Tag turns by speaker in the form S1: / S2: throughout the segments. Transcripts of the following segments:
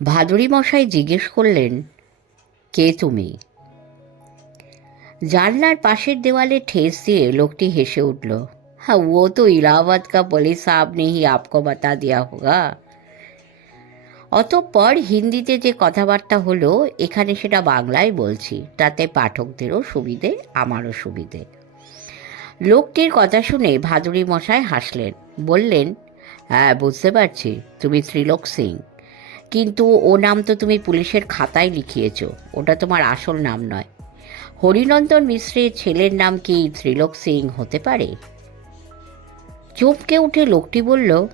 S1: ভাদুরী মশাই জিজ্ঞেস করলেন কে তুমি জানলার পাশের দেওয়ালে ঠেস দিয়ে লোকটি হেসে উঠল হ্যাঁ ও তো इलाहाबाद का पुलिस साहब ने ही आपको बता दिया होगा অতঃপর হিন্দিতে যে কথাবার্তা হলো এখানে সেটা বাংলায় বলছি তাতে পাঠকদেরও সুবিধে আমারও সুবিধে লোকটির কথা শুনে ভাদুরী মশাই হাসলেন বললেন হ্যাঁ বুঝতে পারছি তুমি ত্রিলোক সিং কিন্তু ও নাম তো তুমি পুলিশের খাতায় লিখিয়েছ। ওটা তোমার আসল নাম নয়। হরিনন্দন মিশ্রের ছেলের নাম কি ত্রিলোক সিং হতে পারে? চমকে উঠে লোকটি বলল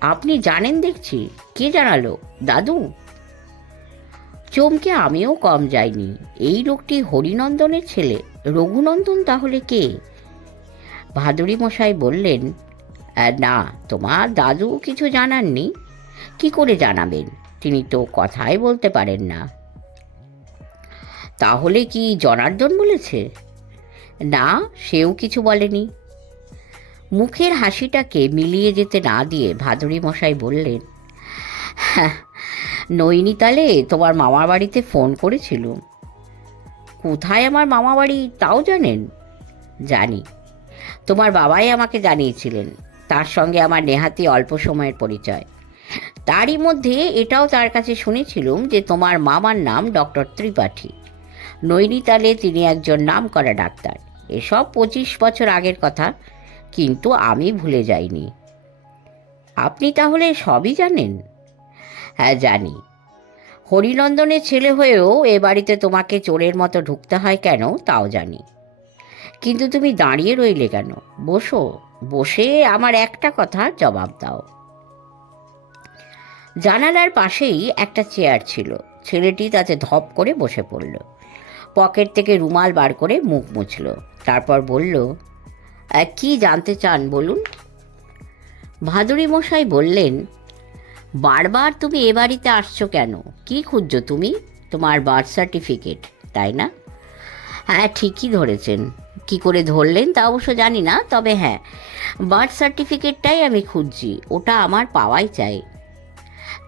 S1: আপনি জানেন দেখছি। কে জানালো? দাদু? চমকে আমিও কম যাইনি। এই লোকটি হরিনন্দনের ছেলে। রঘুনন্দন তাহলে কে? ভাদুরী মশাই বললেন "আহ, না তোমার দাদু কিছু জানাননি। কি করে জানাবেন? তিনি তো কথাই বলতে পারেন না। তাহলে কি জনার্দন বলেছে? না সেও কিছু বলেনি। মুখের হাসিটাকে মিলিয়ে যেতে না দিয়ে ভাদুরী মশাই বললেন "হ্যাঁ, নৈনিতালে তোমার মামার বাড়িতে ফোন করেছিল। কোথায় আমার মামা বাড়ি তাও জানেন? জানি। তোমার বাবাই আমাকে জানিয়েছিলেন। তার সঙ্গে আমার নেহাতি অল্প সময়ের পরিচয়। তারই মধ্যে এটাও তার কাছে শুনেছিলুম যে তোমার মামার নাম ডক্টর ত্রিপাঠী। নৈনিতালে তিনি একজন নামকরা ডাক্তার। এসব পঁচিশ বছর আগের কথা, কিন্তু আমি ভুলে যাইনি। আপনি তাহলে সবই জানেন? হ্যাঁ জানি। হরিনন্দনের ছেলে হয়েও এ বাড়িতে তোমাকে চোরের মতো ঢুকতে হয় কেন, তাও জানি। কিন্তু তুমি দাঁড়িয়ে রইলে কেন? বসো। বসে আমার একটা কথা জবাব দাও। জানালার পাশেই একটা চেয়ার ছিল। ছেলেটি তাতে ধপ করে বসে পড়ল। পকেট থেকে রুমাল বার করে মুখ মুছল। তারপর বলল "আহ, কি জানতে চান বলুন? ভাদুরী মশাই বললেন বারবার তুমি এ বাড়িতে আসছো কেন? কি খুঁজছো তুমি? তোমার বার্থ সার্টিফিকেট তাই না? হ্যাঁ ঠিকই ধরেছেন। কি করে ধরলেন তা অবশ্য জানি না তবে হ্যাঁ বার্থ সার্টিফিকেটটাই আমি খুঁজছি। ওটা আমার পাওয়াই চাই।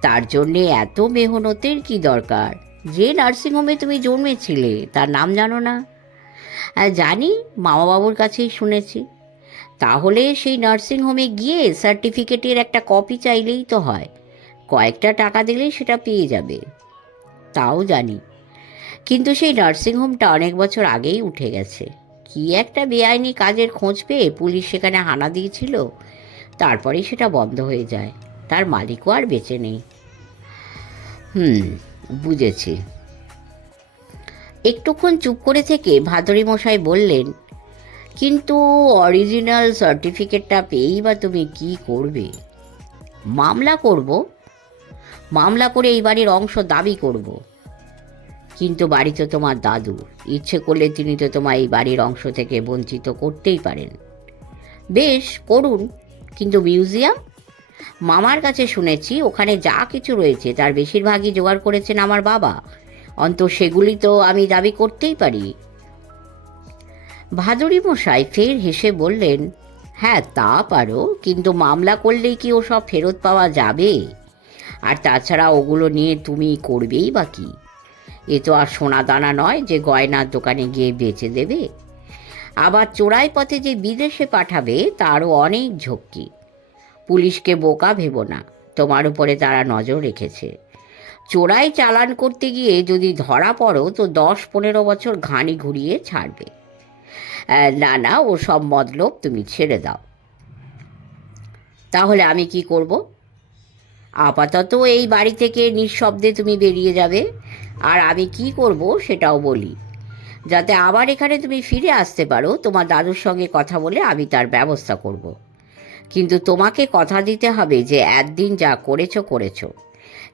S1: তার জন্যে এত মেহনতের কি দরকার? যে নার্সিংহোমে তুমি জন্মেছিলে, তার নাম জানো না? জানি, মামাবাবুর কাছেই শুনেছি। তাহলে সেই নার্সিংহোমে গিয়ে সার্টিফিকেটের একটা কপি চাইলেই তো হয়। কয়েকটা টাকা দিলেই সেটা পেয়ে যাবে। তাও জানি। কিন্তু সেই নার্সিংহোমটা অনেক বছর আগেই উঠে গেছে। কি একটা বেআইনি কাজের খোঁজ পেয়ে পুলিশ সেখানে হানা দিয়েছিল? তারপরেই সেটা বন্ধ হয়ে যায়। তার মালিকও আর বেঁচে নেই। হুম, বুঝেছি। একটুক্ষণ চুপ করে থেকে ভাদরী মশাই বললেন, কিন্তু অরিজিনাল সার্টিফিকেটটা পেয়েই বা তুমি কি করবে? মামলা করব। মামলা করে এই বাড়ির অংশ দাবি করব। কিন্তু বাড়ি তো তোমার দাদু ইচ্ছে করলে তিনি তো তোমার এই বাড়ির অংশ থেকে বঞ্চিত করতেই পারেন। বেশ, করুন। কিন্তু মিউজিয়াম মামার কাছে শুনেছি ওখানে যা কিছু রয়েছে তার বেশিরভাগই জোগাড় করেছেন আমার বাবা। অন্ত সেগুলি তো আমি দাবি করতেই পারি। ভাদুরী মশাই ফের হেসে বললেন হ্যাঁ তা পারো, কিন্তু মামলা করলেই কি ওসব ফেরত পাওয়া যাবে? আর তাছাড়া ওগুলো নিয়ে তুমি করবেই বা কি? এ তো আর সোনা দানা নয় যে গয়নার দোকানে গিয়ে বেচে দেবে। আবার চোরাই পথে যে বিদেশে পাঠাবে, তারও অনেক ঝক্কি। পুলিশকে বোকা ভেবো না। তোমার উপরে তারা নজর রেখেছে। চোরাই চালান করতে গিয়ে যদি ধরা পড়ো, তো দশ পনেরো বছর ঘানি ঘুরিয়ে ছাড়বে। না না, ও সব মতলব তুমি ছেড়ে দাও। তাহলে আমি কি করব? আপাতত এই বাড়ি থেকে নিঃশব্দে তুমি বেরিয়ে যাবে। আর আমি কি করব সেটাও বলি। যাতে আবার এখানে তুমি ফিরে আসতে পারো, তোমার দাদুর সঙ্গে কথা বলে আমি তার ব্যবস্থা করব। কিন্তু তোমাকে কথা দিতে হবে যে একদিন যা করেছ করেছ।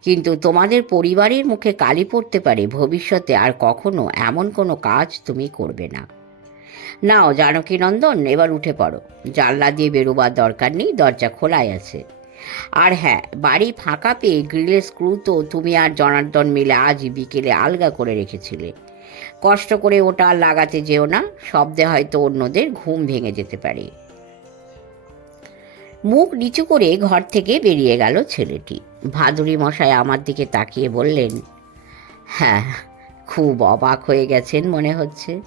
S1: কিন্তু তোমাদের পরিবারের মুখে কালি পড়তে পারে ভবিষ্যতে আর কখনো এমন কোনো কাজ তুমি করবে না। নাও, জানকী নন্দন, এবার উঠে পড়ো। জানলা দিয়ে বেরোবার দরকার নেই, দরজা খোলাই আছে। আর হ্যাঁ বাড়ি ফাঁকা পেয়ে গ্রিলের স্ক্রু তো তুমি আর জনার্দন মিলে আজই বিকেলে আলগা করে রেখেছিলে। কষ্ট করে ওটা আর লাগাতে যেও না, শব্দে হয়তো অন্যদের ঘুম ভেঙে যেতে পারে। মুখ নিচু করে ঘর থেকে বেরিয়ে গেল ছেলেটি। ভাদুরী মশাই আমার দিকে তাকিয়ে বললেন হ্যাঁ খুব অবাক হয়ে গেছেন মনে হচ্ছে?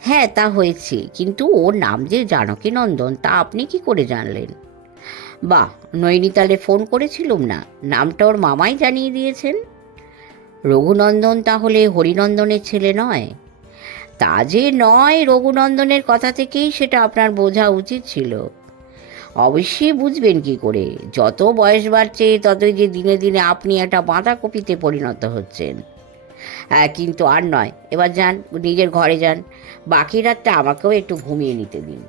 S1: হ্যাঁ তা হয়েছে, কিন্তু ওর নাম যে জানকী নন্দন, তা আপনি কি করে জানলেন? বাহ, নৈনিতালে ফোন করেছিলুম না, নামটা ওর মামাই জানিয়ে দিয়েছেন? রঘুনন্দন তাহলে হরিনন্দনের ছেলে নয়? তা যে নয়, রঘুনন্দনের কথা থেকেই সেটা আপনার বোঝা উচিত ছিল। অবশ্যই বুঝবেন কি করে। যত বয়স বাড়ছে, ততই যে দিনে দিনে আপনি একটা বাঁধাকপিতে পরিণত হচ্ছেন। হ্যাঁ কিন্তু আর নয়, এবার যান, নিজের ঘরে যান। বাকি রাতটা আমাকেও একটু ঘুমিয়ে নিতে দিন।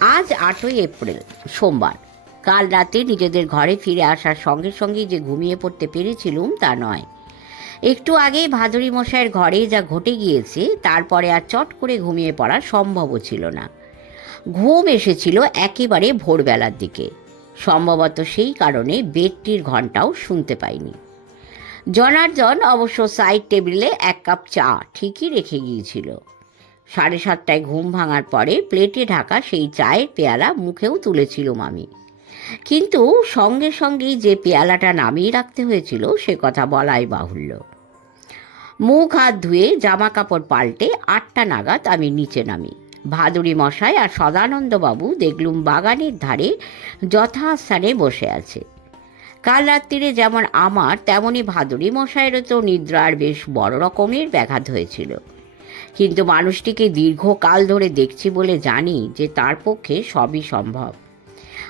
S1: আজ আটই এপ্রিল, সোমবার। কাল রাতে নিজেদের ঘরে ফিরে আসার সঙ্গে সঙ্গেই যে ঘুমিয়ে পড়তে পেরেছিলুম, তা নয়। একটু আগেই ভাদুরী মশাইয়ের ঘরে যা ঘটে গিয়েছে, তারপরে আর চট করে ঘুমিয়ে পড়া সম্ভবও ছিল না। ঘুম এসেছিল একেবারে ভোরবেলার দিকে। সম্ভবত সেই কারণে বেডটির ঘন্টাও শুনতে পাইনি। জনার্দন অবশ্য সাইড টেবিলে এক কাপ চা ঠিকই রেখে গিয়েছিল। সাড়ে সাতটায় ঘুম ভাঙার পরে প্লেটে ঢাকা সেই চায়ের পেয়ালা মুখেও তুলেছিলাম আমি কিন্তু সঙ্গে সঙ্গেই যে পেয়ালাটা নামিয়ে রাখতে হয়েছিল সে কথা বলাই বাহুল্য। মুখ হাত ধুয়ে জামা কাপড় পাল্টে আটটা নাগাদ আমি নিচে নামি। ভাদুরী মশাই আর সদানন্দবাবু দেখলুম বাগানের ধারে যথাস্থানে বসে আছে। কাল রাত্রিরে যেমন আমার তেমনই ভাদুরী মশাইয়েরও তো নিদ্রার বেশ বড় রকমের ব্যাঘাত হয়েছিল। কিন্তু মানুষটিকে দীর্ঘকাল ধরে দেখছি বলে জানি যে তার পক্ষে সবই সম্ভব।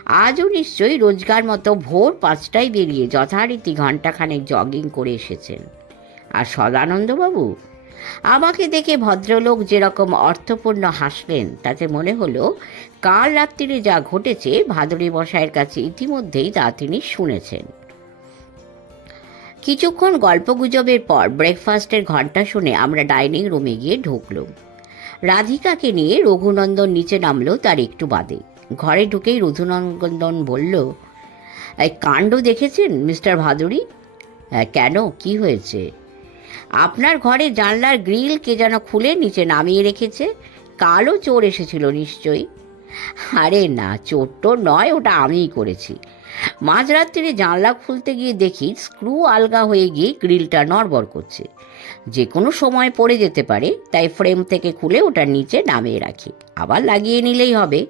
S1: আজও নিশ্চয়ই রোজগার মতো ভোর পাঁচটায় বেরিয়ে যথারীতি ঘণ্টাখানেক জগিং করে এসেছেন। আর সদানন্দবাবু? আমাকে দেখে ভদ্রলোক যেরকম অর্থপূর্ণ হাসলেন তাতে মনে হলো কাল রাত্রিরে যা ঘটেছে ভাদুরী মশাইয়ের কাছে ইতিমধ্যেই তা তিনি শুনেছেন। কিছুক্ষণ গল্পগুজবের পর ব্রেকফাস্টের ঘণ্টা শুনে আমরা ডাইনিং রুমে গিয়ে ঢুকলুম। রাধিকাকে নিয়ে রঘুনন্দন নিচে নামলো তার একটু বাদে। ঘরে ঢুকেই রঘুনন্দন বলল এই কাণ্ড দেখেছেন মিস্টার ভাদুরী? "হ্যাঁ, কেন? কি হয়েছে? আপনার ঘরে জানলার গ্রিল কে যেন খুলে নিচে নামিয়ে রেখেছে? কালো চোর এসেছিল নিশ্চয়ই। আরে না, চোর টোর নয়, ওটা আমিই করেছি। মাঝরাত্রিরে জানলা খুলতে গিয়ে দেখি স্ক্রু আলগা হয়ে গিয়ে গ্রিলটা নড়বড় করছে। যে কোনো সময় পড়ে যেতে পারে, তাই ফ্রেম থেকে খুলে ওটা নিচে নামিয়ে রাখি। আবার লাগিয়ে নিলেই হবে।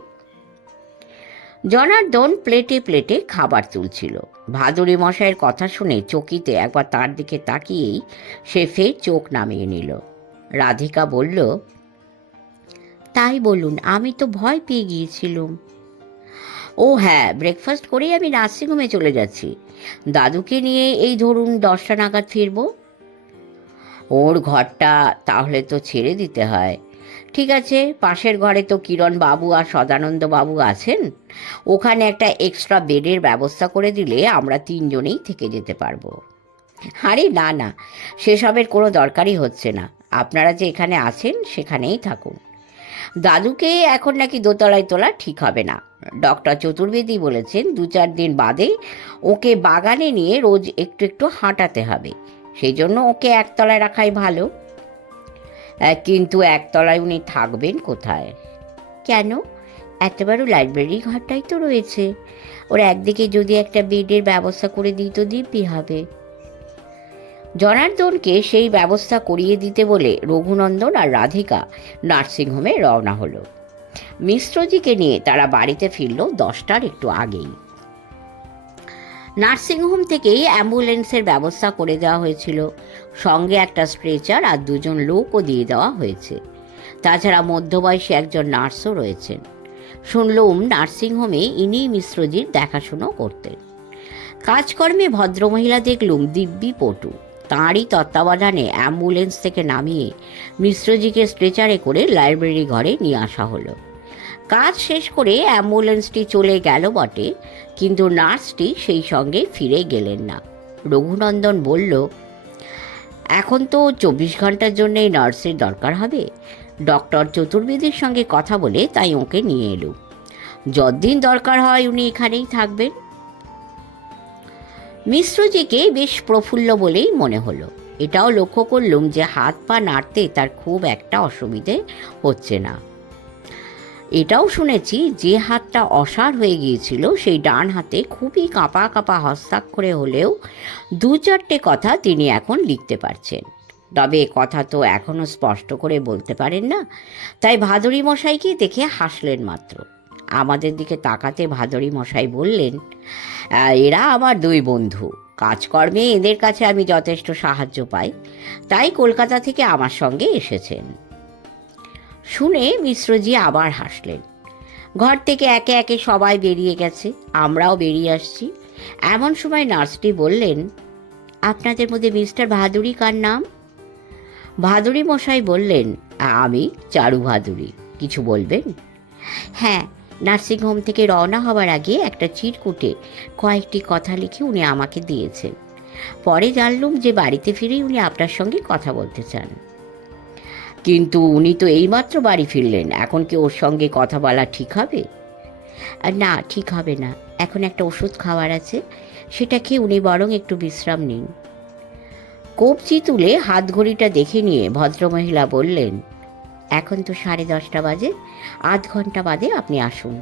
S1: জনার্দন প্লেটে প্লেটে খাবার তুলছিল। ভাদুরী মশাইয়ের কথা শুনে চকিতে একবার তার দিকে তাকিয়েই সে ফের চোখ নামিয়ে নিল। রাধিকা বলল, তাই বলুন, আমি তো ভয় পেয়ে গিয়েছিলুম। ও হ্যাঁ ব্রেকফাস্ট করেই আমি নার্সিংহোমে চলে যাচ্ছি। দাদুকে নিয়ে এই ধরুন দশটা নাগাদ ফিরবো? ওর ঘরটা তাহলে তো ছেড়ে দিতে হয়। ঠিক আছে, পাশের ঘরে তো কিরণ বাবু আর সদানন্দ বাবু আছেন। ওখানে একটা এক্সট্রা বেডের ব্যবস্থা করে দিলে আমরা তিনজনেই থেকে যেতে পারব। আরে না না, সেসবের কোনো দরকারই হচ্ছে না। আপনারা যে এখানে আছেন, সেখানেই থাকুন। দাদুকে এখন নাকি দোতলায় তোলা ঠিক হবে না। ডক্টর চতুর্বেদী বলেছেন, দু চার দিন বাদে ওকে বাগানে নিয়ে রোজ একটু একটু হাঁটাতে হবে। সেই জন্য ওকে একতলায় রাখাই ভালো। কিন্তু একতলায় উনি থাকবেন কোথায়? কেন? এত বড় লাইব্রেরি ঘরটাই তো রয়েছে। ওর একদিকে যদি একটা বেডের ব্যবস্থা করে দিই তো দিব্যি হবে। জনার্দনকে সেই ব্যবস্থা করিয়ে দিতে বলে রঘুনন্দন আর রাধিকা নার্সিংহোমে রওনা হলো। মিশ্রজিকে নিয়ে তারা বাড়িতে ফিরল দশটার একটু আগেই। নার্সিংহোম থেকেই অ্যাম্বুলেন্সের ব্যবস্থা করে দেওয়া হয়েছিল। সঙ্গে একটা স্ট্রেচার আর দুজন লোকও দিয়ে দেওয়া হয়েছে। তাছাড়া মধ্যবয়সী একজন নার্সও রয়েছেন। শুনলুম, নার্সিংহোমে ইনি মিশ্রজির দেখাশুনো করতেন। কাজকর্মে ভদ্রমহিলা দেখলুম দিব্যি পটু। তাঁরই তত্ত্বাবধানে অ্যাম্বুলেন্স থেকে নামিয়ে মিশ্রজিকে স্ট্রেচারে করে লাইব্রেরি ঘরে নিয়ে আসা হলো। কাজ শেষ করে অ্যাম্বুলেন্সটি চলে গেল বটে, কিন্তু নার্সটি সেই সঙ্গে ফিরে গেলেন না। রঘুনন্দন বলল, এখন তো চব্বিশ ঘণ্টার জন্য এই নার্সের দরকার হবে। ডক্টর চতুর্বেদীর সঙ্গে কথা বলে তাই ওকে নিয়ে এলো যতদিন দরকার হয় উনি এখানেই থাকবেন। মিশ্রজিকে বেশ প্রফুল্ল বলেই মনে হলো। এটাও লক্ষ্য করলুম যে হাত পা নাড়তে তার খুব একটা অসুবিধে হচ্ছে না। এটাও শুনেছি যে হাতটা অসাড় হয়ে গিয়েছিল, সেই ডান হাতে খুবই কাঁপা কাঁপা হস্তাক্ষরে হলেও দু চারটে কথা তিনি এখন লিখতে পারছেন। তবে কথা তো এখনও স্পষ্ট করে বলতে পারেন না। তাই ভাদুরী মশাইকে দেখে হাসলেন মাত্র? আমাদের দিকে তাকাতে ভাদুরী মশাই বললেন এরা আমার দুই বন্ধু। কাজকর্মে এদের কাছে আমি যথেষ্ট সাহায্য পাই। তাই কলকাতা থেকে আমার সঙ্গে এসেছেন। শুনে মিশ্রজি আবার হাসলেন। ঘর থেকে একে একে সবাই বেরিয়ে গেছে, আমরাও বেরিয়ে আসছি। এমন সময় নার্সটি বললেন, আপনাদের মধ্যে মিস্টার ভাদুরী কার নাম? ভাদুরী মশাই বললেন, আমি চারু ভাদুরী, কিছু বলবেন? হ্যাঁ নার্সিংহোম থেকে রওনা হওয়ার আগে একটা চিরকুটে কয়েকটি কথা লিখে উনি আমাকে দিয়েছেন। পরে জানলুম যে বাড়িতে ফিরেই উনি আপনার সঙ্গে কথা বলতে চান। কিন্তু উনি তো এইমাত্র বাড়ি ফিরলেন। এখন কি ওর সঙ্গে কথা বলা ঠিক হবে? না, ঠিক হবে না। এখন একটা ওষুধ খাওয়ার আছে, সেটা খেয়ে উনি বরং একটু বিশ্রাম নিন। কবজি তুলে হাত ঘড়িটা দেখে নিয়ে ভদ্রমহিলা বললেন, এখন তো সাড়ে দশটা বাজে, আধ ঘণ্টা বাদে আপনি আসুন।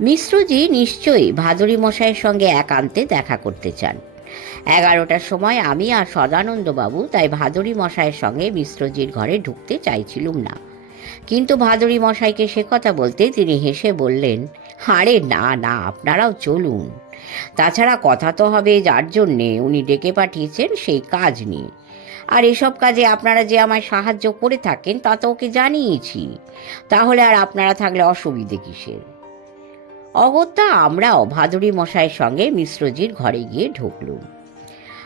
S1: মিশ্রজি নিশ্চয়ই ভাদুরী মশাইয়ের সঙ্গে একান্তে দেখা করতে চান। এগারোটার সময় আমি আর সদানন্দবাবু, তাই ভাদুরী মশাইয়ের সঙ্গে মিশ্রজির ঘরে ঢুকতে চাইছিলুম না। কিন্তু ভাদুরী মশাইকে সে কথা বলতে তিনি হেসে বললেন, আরে না না, আপনারাও চলুন। তাছাড়া কথা তো হবে যার জন্যে, উনি ডেকে পাঠিয়েছেন সেই কাজ নিয়ে। আর এসব কাজে আপনারা যে আমায় সাহায্য করে থাকেন, তা তো ওকে জানিয়েছি। তাহলে আর আপনারা থাকলে অসুবিধে কিসের? অগত্যা আমরাও ভাদুরী মশাইয়ের সঙ্গে মিশ্রজির ঘরে গিয়ে ঢুকলুম।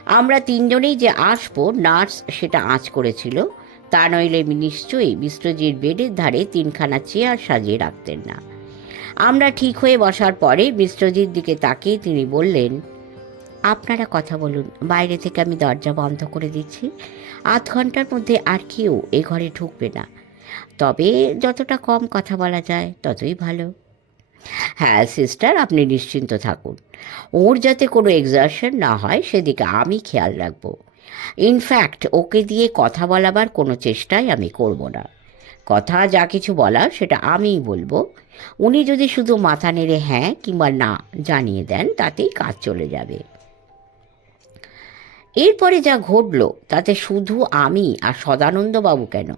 S1: আমরা তিনজনেই যে আসব, নার্স সেটা আঁচ করেছিল। তা নইলে নিশ্চয়ই মিশ্রজির বেডের ধারে তিনখানা চেয়ার সাজিয়ে রাখতেন না। আমরা ঠিক হয়ে বসার পরে মিশ্রজির দিকে তাকিয়ে তিনি বললেন, আপনারা কথা বলুন, বাইরে থেকে আমি দরজা বন্ধ করে দিচ্ছি। আধ ঘণ্টার মধ্যে আর কেউ এ ঘরে ঢুকবে না। তবে যতটা কম কথা বলা যায়, ততই ভালো। হ্যাঁ সিস্টার আপনি নিশ্চিন্ত থাকুন। ওর যাতে কোনো এক্সারশন না হয়, সেদিকে আমি খেয়াল রাখব। ইনফ্যাক্ট ওকে দিয়ে কথা বলাবার কোনো চেষ্টাই আমি করব না। কথা যা কিছু বলার, সেটা আমিই বলব। উনি যদি শুধু মাথা নেড়ে হ্যাঁ কিংবা না জানিয়ে দেন, তাতেই কাজ চলে যাবে। এরপরে যা ঘটল, তাতে শুধু আমি আর সদানন্দবাবু কেন?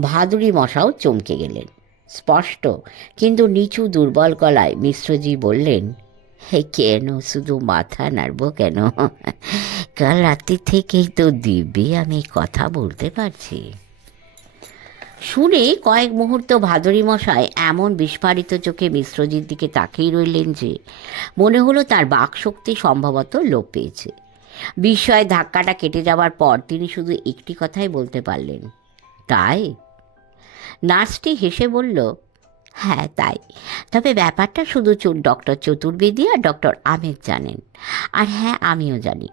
S1: ভাদুরী মশাও চমকে গেলেন। স্পষ্ট। কিন্তু নিচু দুর্বল গলায় মিশ্রজি বললেন, হে কেন? শুধু মাথা নাড়ব কেন? কাল রাত্রি থেকেই তো দিব্যি আমি কথা বলতে পারছি। শুনে কয়েক মুহূর্ত ভাদরী মশাই এমন বিস্ফারিত চোখে মিশ্রজির দিকে তাকিয়ে রইলেন যে, মনে হলো তার বাকশক্তি সম্ভবত লোপ পেয়েছে। বিস্ময় ধাক্কাটা কেটে যাওয়ার পর তিনি শুধু একটি কথাই বলতে পারলেন, তাই নার্সটি হেসে বলল হ্যাঁ তাই। তবে ব্যাপারটা শুধু ডক্টর চতুর্বেদী আর ডক্টর আহমেদ জানেন। আর হ্যাঁ আমিও জানি।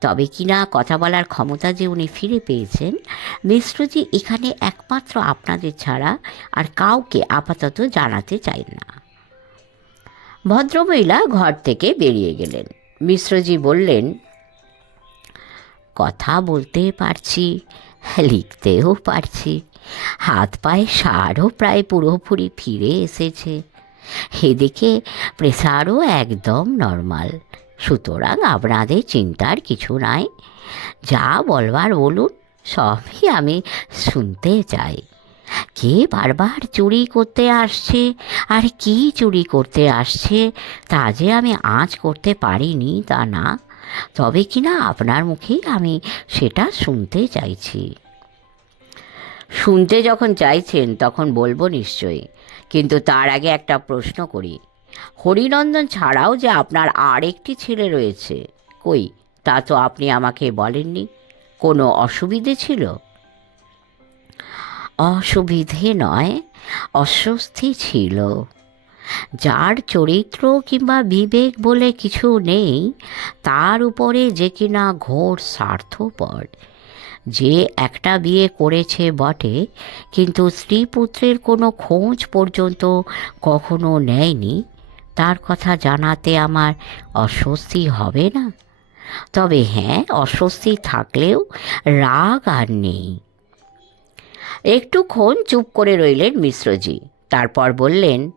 S1: তবে কিনা কথা বলার ক্ষমতা যে উনি ফিরে পেয়েছেন, মিশ্রজি এখানে একমাত্র আপনাদের ছাড়া আর কাউকে আপাতত জানাতে চাই না। ভদ্রমহিলা ঘর থেকে বেরিয়ে গেলেন। মিশ্রজি বললেন, কথা বলতে পারছি, লিখতেও পারছি হাত পায়ে সারও প্রায় পুরোপুরি ফিরে এসেছে। এদিকে প্রেসারও একদম নর্মাল। সুতরাং আপনাদের চিন্তার কিছু নাই। যা বলবার বলুন, সবই আমি শুনতে চাই। কে বারবার চুরি করতে আসছে, আর কি চুরি করতে আসছে, তা যে আমি আঁচ করতে পারিনি তা না। তবে কিনা আপনার মুখেই আমি সেটা শুনতে চাইছি। শুনতে যখন চাইছেন, তখন বলব নিশ্চয়ই। কিন্তু তার আগে একটা প্রশ্ন করি। হরিনন্দন ছাড়াও যে আপনার আর একটি ছেলে রয়েছে, কই? তা তো আপনি আমাকে বলেননি। কোনো অসুবিধে ছিল? অসুবিধে নয়, অস্বস্তি ছিল। যার চরিত্র কিংবা বিবেক বলে কিছু নেই, তার উপরে যে কিনা ঘোর স্বার্থপর। যে একটা বিয়ে করেছে বটে, কিন্তু স্ত্রী পুত্রের কোনো খোঁজ পর্যন্ত কখনো নেয়নি। তার কথা জানাতে আমার অস্বস্তি হবে না। তবে হ্যাঁ অস্বস্তি থাকলেও রাগ আর নেই। একটুক্ষণ চুপ করে রইলেন মিশ্রজি। তারপর বললেন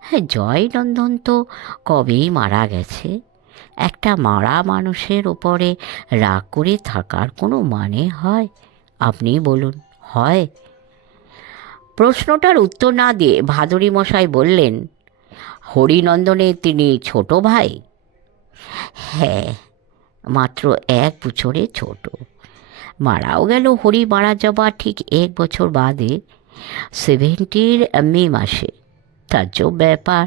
S1: হ্যাঁ জয়নন্দন তো কবেই মারা গেছে? একটা মারা মানুষের ওপরে রাগ করে থাকার কোনো মানে হয়? আপনি বলুন, হয়। প্রশ্নটার উত্তর না দিয়ে ভাদুরী মশাই বললেন হরিনন্দনের তিনি ছোট ভাই? হ্যাঁ মাত্র এক বছরে ছোট। মারাও গেল হরি মারা যাবার ঠিক এক বছর বাদে সেভেন্টির মে মাসে। তার যে ব্যাপার।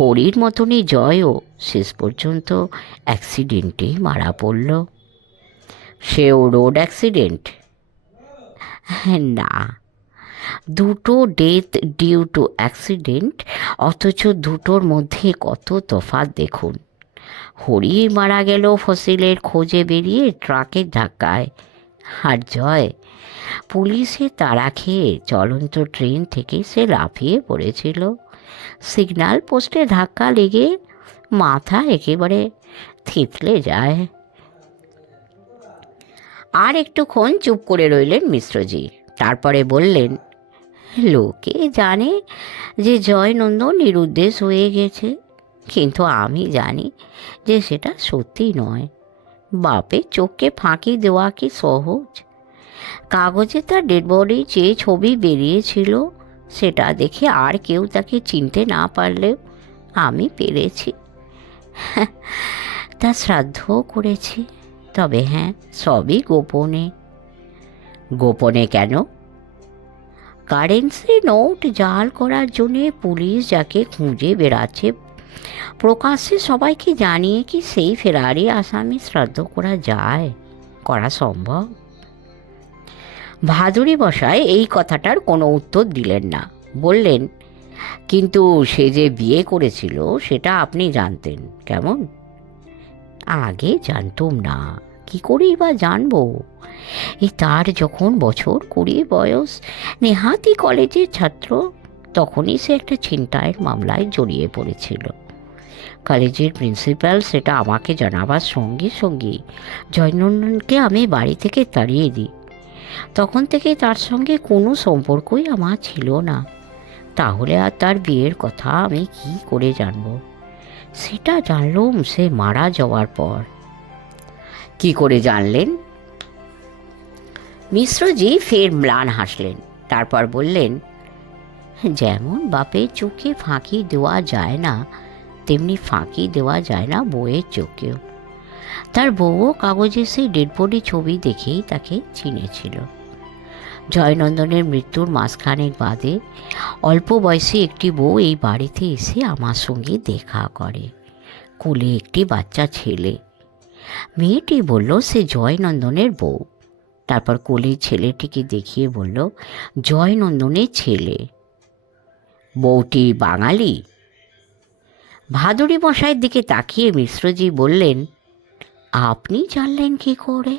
S1: হরির মতনই জয়ও শেষ পর্যন্ত অ্যাক্সিডেন্টেই মারা পড়ল। সেও রোড অ্যাক্সিডেন্ট না। দুটো ডেথ ডিউ টু অ্যাক্সিডেন্ট অথচ দুটোর মধ্যে কত তফাৎ দেখুন। হরি মারা গেল ফসিলের খোঁজে বেরিয়ে ট্রাকের ধাক্কায়। আর জয় পুলিশে তাড়া খেয়ে চলন্ত ট্রেন থেকে সে লাফিয়ে পড়েছিল। সিগন্যাল পোস্টে ধাক্কা লেগে মাথা একেবারে থিতলে যায়। আর একটুক্ষণ চুপ করে রইলেন মিশ্রজি। তারপরে বললেন, লোকে জানে যে জয়নন্দ নিরুদ্দেশ হয়ে গেছে, কিন্তু আমি জানি যে সেটা সত্যি নয়। বাপের চোখকে ফাঁকি দেওয়া কি সহজ? কাগজে তার ডেড বডি যে ছবি বেরিয়েছিল। সেটা দেখে আর কেউ তাকে চিনতে না পারলেও আমি পেরেছি। তা শ্রাদ্ধও করেছি। তবে হ্যাঁ সবই গোপনে। গোপনে কেন? কারেন্সি নোট জাল করার জন্যে পুলিশ যাকে খুঁজে বেড়াচ্ছে, প্রকাশ্যে সবাইকে জানিয়ে কি সেই ফেরারি আসামি শ্রাদ্ধ করা যায়, করা সম্ভব? ভাদুরী বসায় এই কথাটার কোনো উত্তর দিলেন না। বললেন, কিন্তু সে যে বিয়ে করেছিল, সেটা আপনি জানতেন, কেমন? আগে জানতুম না, কি করেই বা জানব? এই তার যখন বছর কুড়ি বয়স, নেহাতি কলেজের ছাত্র, তখনই সে একটা ছিনতাইয়ের মামলায় জড়িয়ে পড়েছিল। কলেজের প্রিন্সিপাল সেটা আমাকে জানাবার সঙ্গে সঙ্গেই জয়নন্দনকে আমি বাড়ি থেকে তাড়িয়ে দিই। তখন থেকে তার সঙ্গে কোনো সম্পর্কই আমার ছিল না। তাহলে আর তার বিয়ের কথা আমি কি করে জানব? সেটা জানলুম সে মারা যাওয়ার পর। কি করে জানলেন? মিশ্রজি ফের ম্লান হাসলেন, তারপর বললেন, যেমন বাপের চোখে ফাঁকি দেওয়া যায় না, তেমনি ফাঁকি দেওয়া যায় না বউয়ের চোখেও। তার বউও কাগজে সেই ডেড বডি ছবি দেখেই তাকে চিনেছিল। জয়নন্দনের মৃত্যুর মাসখানেক বাদে অল্প বয়সী একটি বউ এই বাড়িতে এসে আমার সঙ্গে দেখা করে। কোলে একটি বাচ্চা ছেলে। মেয়েটি বলল, সে জয়নন্দনের বউ। তারপর কোলে ছেলেটিকে দেখিয়ে বলল, জয়নন্দনের ছেলে। বউটি বাঙালি? ভাদুরী মশাইয়ের দিকে তাকিয়ে মিশ্রজি বললেন আপনি জানলেন কি করে?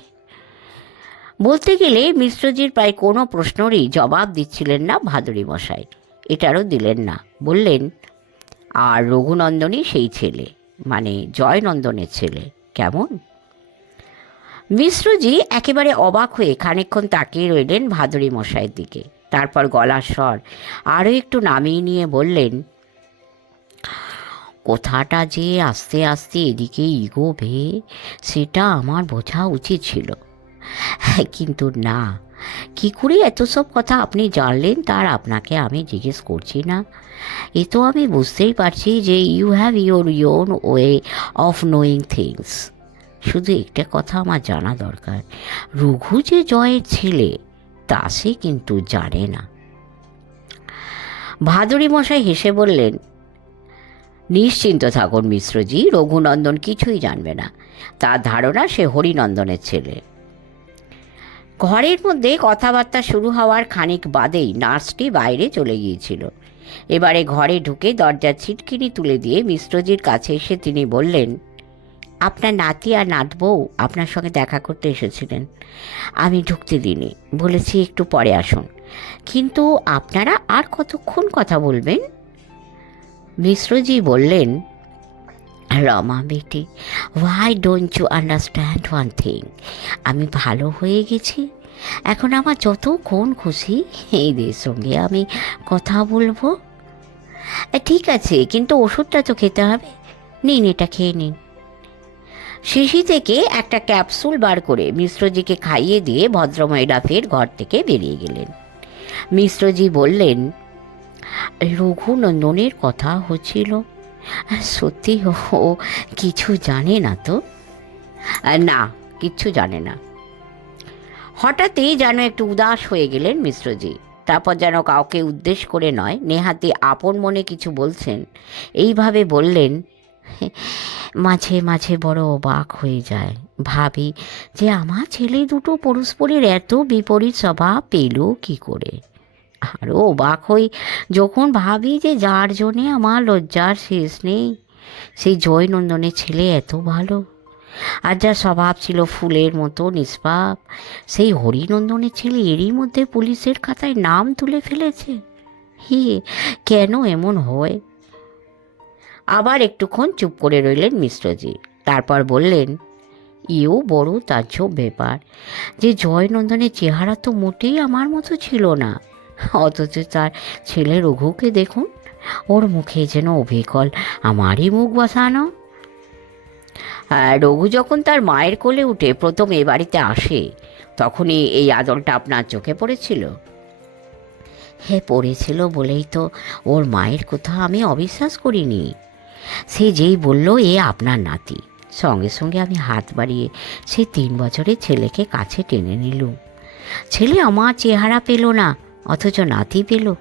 S1: বলতে গেলে মিশ্রজির প্রায় কোনো প্রশ্নরই জবাব দিচ্ছিলেন না ভাদুরী মশাই। এটারও দিলেন না। বললেন, আর রঘুনন্দনই সেই ছেলে মানে জয়নন্দনের ছেলে। কেমন? মিশ্রজি একেবারে অবাক হয়ে খানিকক্ষণ তাকিয়ে রইলেন ভাদুরী মশাইয়ের দিকে। তারপর গলার স্বর আরও একটু নামিয়ে নিয়ে বললেন কথাটা যে আস্তে আস্তে এদিকে ইগোবে সেটা আমার বোঝা উচিত ছিল। হ্যাঁ, কিন্তু না। কি করে এত সব কথা আপনি জানলেন তার আপনাকে আমি জিজ্ঞেস করছি না। এ তো আমি বুঝতেই পারছি যে you have your own way of knowing things শুধু একটা কথা আমার জানা দরকার। রঘু যে জয়ের ছেলে তা সে কিন্তু জানে না। ভাদুরী মশাই হেসে বললেন নিশ্চিন্ত থাকুন মিশ্রজি, রঘুনন্দন কিছুই জানবে না। তার ধারণা সে হরিনন্দনের ছেলে। ঘরের মধ্যে কথাবার্তা শুরু হওয়ার খানিক বাদেই নার্সটি বাইরে চলে গিয়েছিল। এবারে ঘরে ঢুকে দরজার ছিটকিনি তুলে দিয়ে মিশ্রজির কাছে এসে তিনি বললেন, আপনার নাতি আর নাতবউ আপনার সঙ্গে দেখা করতে এসেছিলেন। আমি ঢুকতে দিইনি, বলেছি একটু পরে আসুন। কিন্তু আপনারা আর কতক্ষণ কথা বলবেন? মিশ্রজি বললেন, রমা বেটি why don't you understand one thing আমি ভালো হয়ে গেছি। এখন আমার যতক্ষণ খুশি, এদের সঙ্গে আমি কথা বলব। ঠিক আছে, কিন্তু ওষুধটা তো খেতে হবে। নিন, এটা খেয়ে নিন। শিশি থেকে একটা ক্যাপসুল বার করে মিশ্রজিকে খাইয়ে দিয়ে ভদ্রমহিলা ফের ঘর থেকে বেরিয়ে গেলেন। মিশ্রজি বললেন রঘুনন্দনের কথা হচ্ছিল, সত্যি ও কিছু জানে না তো? না, কিচ্ছু জানে না। হঠাৎই যেন একটু উদাস হয়ে গেলেন মিশ্রজি। তারপর যেন কাউকে উদ্দেশ করে নয়, নেহাতি আপন মনে কিছু বলছেন। এইভাবে বললেন, মাঝে মাঝে বড় অবাক হয়ে যায়। ভাবি যে আমার ছেলে দুটো পরস্পরের এত বিপরীত স্বভাব পেল কি করে? আরও অবাক হই। যখন ভাবি যে যার জন্যে আমার লজ্জার শেষ নেই, সেই জয়নন্দনের ছেলে এত ভালো। আর যার স্বভাব ছিল ফুলের মতো নিষ্পাপ, সেই হরিনন্দনের ছেলে এরই মধ্যে পুলিশের খাতায় নাম তুলে ফেলেছে। হি, কেন এমন হয়? আবার একটুক্ষণ চুপ করে রইলেন মিশ্রজি। তারপর বললেন, ইও বড় তাজ্জব ব্যাপার। যে জয়নন্দনের চেহারা তো মোটেই আমার মতো ছিল না। অথচ তার ছেলে রঘুকে দেখুন, ওর মুখে যেন অবিকল আমারই মুখ বসানো। রঘু যখন তার মায়ের কোলে উঠে প্রথম এ বাড়িতে আসে, তখনই এই আদলটা আপনার চোখে পড়েছিল? হে, পড়েছিল বলেই তো ওর মায়ের কথা আমি অবিশ্বাস করিনি। সে যেই বলল, এ আপনার নাতি। সঙ্গে সঙ্গে আমি হাত বাড়িয়ে সে তিন বছরের ছেলেকে কাছে টেনে নিলুম। ছেলে আমার চেহারা পেল না অথচ নাতি পেল।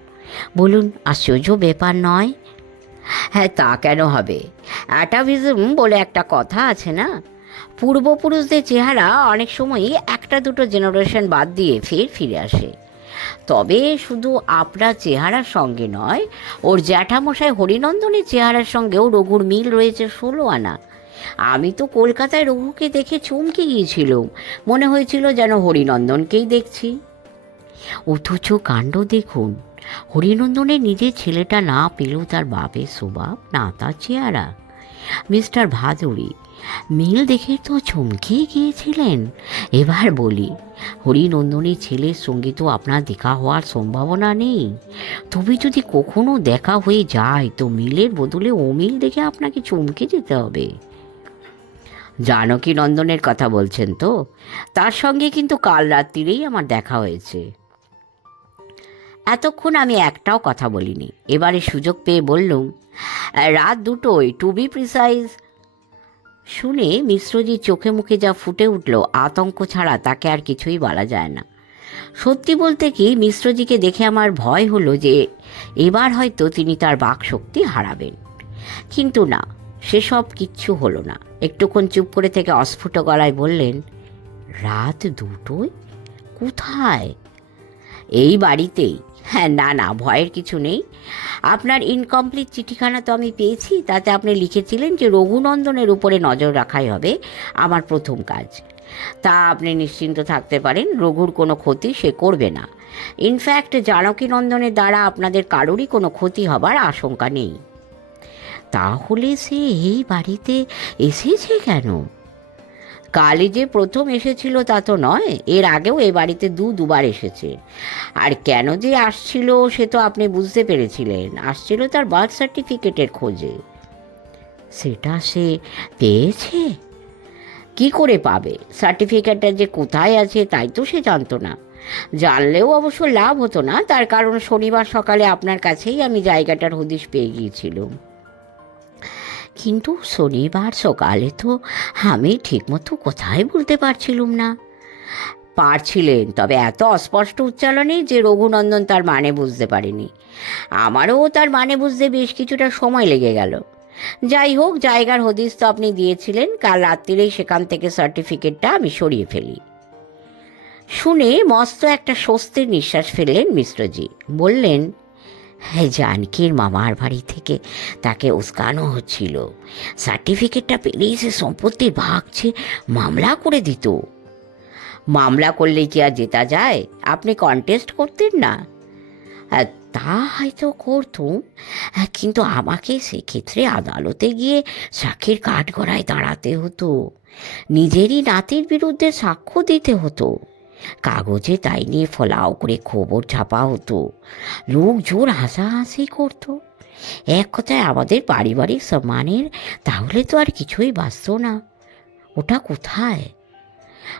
S1: বলুন, আশ্চর্য ব্যাপার নয়? হ্যাঁ তা কেন হবে? অ্যাটাভিজম বলে একটা কথা আছে না? পূর্বপুরুষদের চেহারা অনেক সময়ই একটা দুটো জেনারেশন বাদ দিয়ে ফের ফিরে আসে। তবে শুধু আপনার চেহারার সঙ্গে নয়, ওর জ্যাঠামশাই হরিনন্দনের চেহারার সঙ্গেও রঘুর মিল রয়েছে ষোলো আনা। আমি তো কলকাতায় রঘুকে দেখে চমকে গিয়েছিলাম। মনে হয়েছিল যেন হরিনন্দনকেই দেখছি। অথচ কাণ্ড দেখুন। হরিনন্দনের নিজের ছেলেটা না পেলেও তার বাপের স্বভাব না তার চেহারা। মিস্টার ভাদুরী, মিল দেখে তো চমকে গিয়েছিলেন। এবার বলি, হরিনন্দনের ছেলের সঙ্গে তো আপনার দেখা হওয়ার সম্ভাবনা নেই। তবে যদি কখনো দেখা হয়ে যায়, তো মিলের বদলে অমিল দেখে আপনাকে চমকে যেতে হবে। জানকী নন্দনের কথা বলছেন তো? তার সঙ্গে কিন্তু কাল রাত্রিরেই আমার দেখা হয়েছে। এতক্ষণ আমি একটাও কথা বলিনি। এবারে সুযোগ পেয়ে বললুম, রাত দুটোই টু বি প্রিসাইজ শুনে মিশ্রজি চোখে মুখে যা ফুটে উঠল, আতঙ্ক ছাড়া তাকে আর কিছুই বলা যায় না। সত্যি বলতে কি, মিশ্রজিকে দেখে আমার ভয় হলো যে এবার হয়তো তিনি তার বাক শক্তি হারাবেন। কিন্তু না, সেসব কিচ্ছু হলো না। একটুক্ষণ চুপ করে থেকে অস্ফুট গলায় বললেন, রাত দুটোয়? কোথায়? এই বাড়িতেই। হ্যাঁ না না, ভয়ের কিছু নেই। আপনার ইনকমপ্লিট চিঠিখানা তো আমি পেয়েছি, তাতে আপনি লিখেছিলেন যে রঘুনন্দনের উপরে নজর রাখাই হবে আমার প্রথম কাজ। তা আপনি নিশ্চিন্ত থাকতে পারেন, রঘুর কোনো ক্ষতি সে করবে না। ইনফ্যাক্ট জানকী নন্দনের দ্বারা আপনাদের কারোরই কোনো ক্ষতি হবার আশঙ্কা নেই। তাহলে সে এই বাড়িতে এসেছে কেন? কালই যে প্রথম এসেছিল তা তো নয়, এর আগেও এ বাড়িতে দু, দুবার এসেছে। আর কেন যে আসছিল সে তো আপনি বুঝতে পেরেছিলেন, আসছিল তার বার্থ সার্টিফিকেটের খোঁজে। সেটা সে পেয়েছে? কি করে পাবে? সার্টিফিকেটটা যে কোথায় আছে তাই তো সে জানতো না। জানলেও অবশ্য লাভ হতো না, তার কারণ শনিবার সকালে আপনার কাছেই আমি জায়গাটার হদিশ পেয়ে গিয়েছিলাম। কিন্তু শনিবার সকালে তো আমি ঠিকমতো কোথায় বলতে পারছিলুম না। পারছিলেন, তবে এত অস্পষ্ট উচ্চারণে যে রঘুনন্দন তার মানে বুঝতে পারেনি। আমারও তার মানে বুঝতে বেশ কিছুটা সময় লেগে গেল। যাই হোক, জায়গার হদিস তো আপনি দিয়েছিলেন, কাল রাত্রিরেই সেখান থেকে সার্টিফিকেটটা আমি সরিয়ে ফেলি। শুনে মস্ত একটা স্বস্তির নিঃশ্বাস ফেললেন মিশ্রজি। বললেন জানকীর মামার বাড়ি থেকে তাকে উস্কানো হচ্ছিল। সার্টিফিকেটটা পেলেই সে সম্পত্তির ভাগ চেয়ে মামলা করে দিত। মামলা করলে কি আর জেতা যায়? আপনি কন্টেস্ট করতেন না। তা হয়তো করতুম। কিন্তু আমাকে সেক্ষেত্রে আদালতে গিয়ে সাক্ষীর কাঠগড়ায় দাঁড়াতে হতো। নিজেরই নাতির বিরুদ্ধে সাক্ষ্য দিতে হতো। কাগজে তাই নিয়ে ফলাও করে খবর ছাপা হতো লোকজন হাসাহাসি করতো। এক কথায় আমাদের পারিবারিক সম্মানের, তাহলে তো আর কিছুই বাঁচত না। ওটা কোথায়?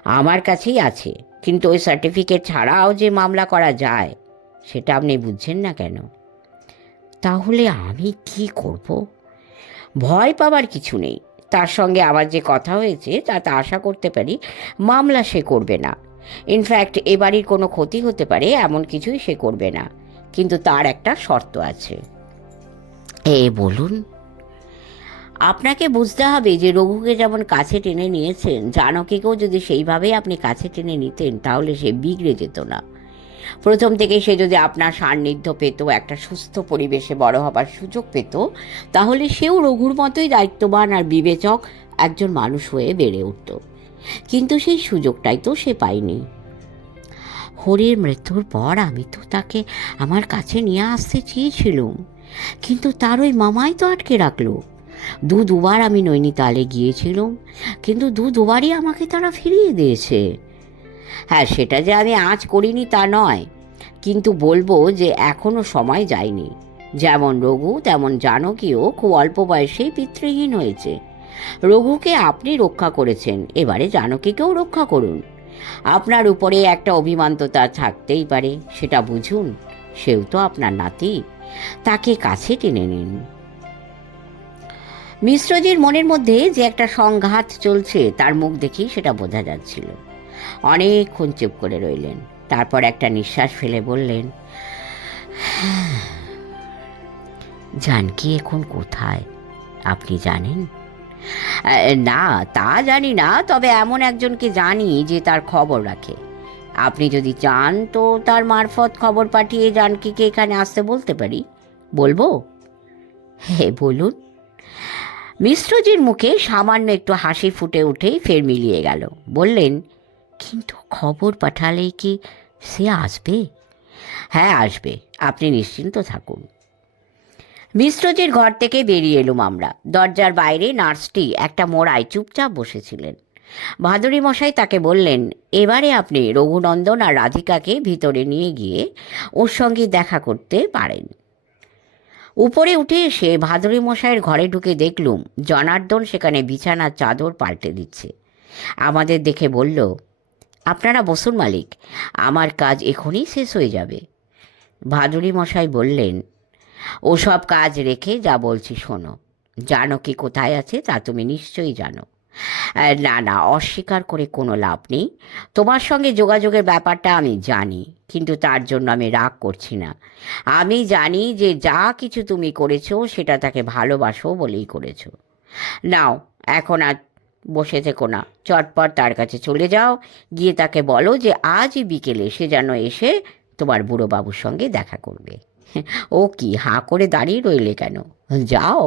S1: আমার কাছেই আছে, কিন্তু ওই সার্টিফিকেট ছাড়াও যে মামলা করা যায়, সেটা আপনি বুঝছেন না কেন? তাহলে আমি কি করব? ভয় পাবার কিছু নেই। তার সঙ্গে আমার যে কথা হয়েছে, তাতে আশা করতে পারি মামলা সে করবে না। ইনফ্যাক্ট এ বাড়ির কোনো ক্ষতি হতে পারে, এমন কিছুই সে করবে না। কিন্তু তার একটা শর্ত আছে। এ বলুন। আপনাকে বুঝতে হবে যে রঘুকে যেমন কাছে টেনে নিয়েছেন, জানকীকেও যদি সেইভাবেই আপনি কাছে টেনে নিতেন, তাহলে সে বিগড়ে যেত না। প্রথম থেকে সে যদি আপনার সান্নিধ্য পেত, একটা সুস্থ পরিবেশে বড় হবার সুযোগ পেত, তাহলে সেও রঘুর মতোই দায়িত্ববান আর বিবেচক একজন মানুষ হয়ে বেড়ে উঠত। কিন্তু সেই সুযোগটাই তো সে পায়নি। হরির মৃত্যুর পর আমি তো তাকে আমার কাছে নিয়ে আসতে চেয়েছিলুম, কিন্তু তার ওই মামাই তো আটকে রাখল। দু দুবার আমি নৈনিতালে গিয়েছিলাম, কিন্তু দু দুবারই আমাকে তারা ফিরিয়ে দিয়েছে। হ্যাঁ সেটা যে আমি আজ করিনি তা নয়, কিন্তু বলব যে এখনও সময় যায়নি। যেমন রঘু, তেমন জানকীও খুব অল্প বয়সেই পিতৃহীন হয়েছে। রঘুকে আপনি রক্ষা করেছেন। এবারে জানকীকেও রক্ষা করুন। আপনার উপরে একটা অভিমান তো তার থাকতেই পারে, সেটা বুঝুন। সেও তো আপনার নাতি, তাকে কাছে টেনে নিন। মিশ্রজির মনের মধ্যে যে একটা সংঘাত চলছে, তার মুখ দেখেই সেটা বোঝা যাচ্ছিল। অনেকক্ষণ চুপ করে রইলেন। তারপর একটা নিঃশ্বাস ফেলে বললেন জানকি এখন কোথায়? আপনি জানেন? না, তা জানি না, তবে এমন একজনকে জানি যে তার খবর রাখে। আপনি যদি চান তো তার মারফত খবর পাঠিয়ে জানকিকে এখানে আসতে বলতে পারি। বলব? হে, বলুন। মিশ্রজির মুখে সামান্য একটু হাসি ফুটে উঠেই ফের মিলিয়ে গেল। বললেন, কিন্তু খবর পাঠালেই কি সে আসবে? হ্যাঁ আসবে। আপনি নিশ্চিন্ত থাকুন। মিশ্রজির ঘর থেকে বেরিয়ে এলুম আমরা। দরজার বাইরে নার্সটি একটা মোড়ায় চুপচাপ বসেছিলেন। ভাদুরী মশাই তাকে বললেন, এবারে আপনি রঘুনন্দন আর রাধিকাকে ভিতরে নিয়ে গিয়ে ওর সঙ্গে দেখা করতে পারেন। উপরে উঠে এসে ভাদুরী মশাইয়ের ঘরে ঢুকে দেখলুম, জনার্দন সেখানে বিছানার চাদর পাল্টে দিচ্ছে। আমাদের দেখে বলল, আপনারা বসুন মালিক, আমার কাজ এখনই শেষ হয়ে যাবে। ভাদুরী মশাই বললেন ওসব কাজ রেখে যা বলছি শোনো। জানো কি কোথায় আছে তা তুমি নিশ্চয়ই জানো। না না, অস্বীকার করে কোনো লাভ নেই। তোমার সঙ্গে যোগাযোগের ব্যাপারটা আমি জানি, কিন্তু তার জন্য আমি রাগ করছি না। আমি জানি যে যা কিছু তুমি করেছ সেটা তাকে ভালোবাসো বলেই করেছ। নাও, এখন আর বসে থেকো না। চটপট তার কাছে চলে যাও। গিয়ে তাকে বলো যে আজই বিকেলে সে যেন এসে তোমার বুড়ো বাবুর সঙ্গে দেখা করবে। ও কি হাঁ করে দাঁড়িয়ে রইলে কেন? যাও।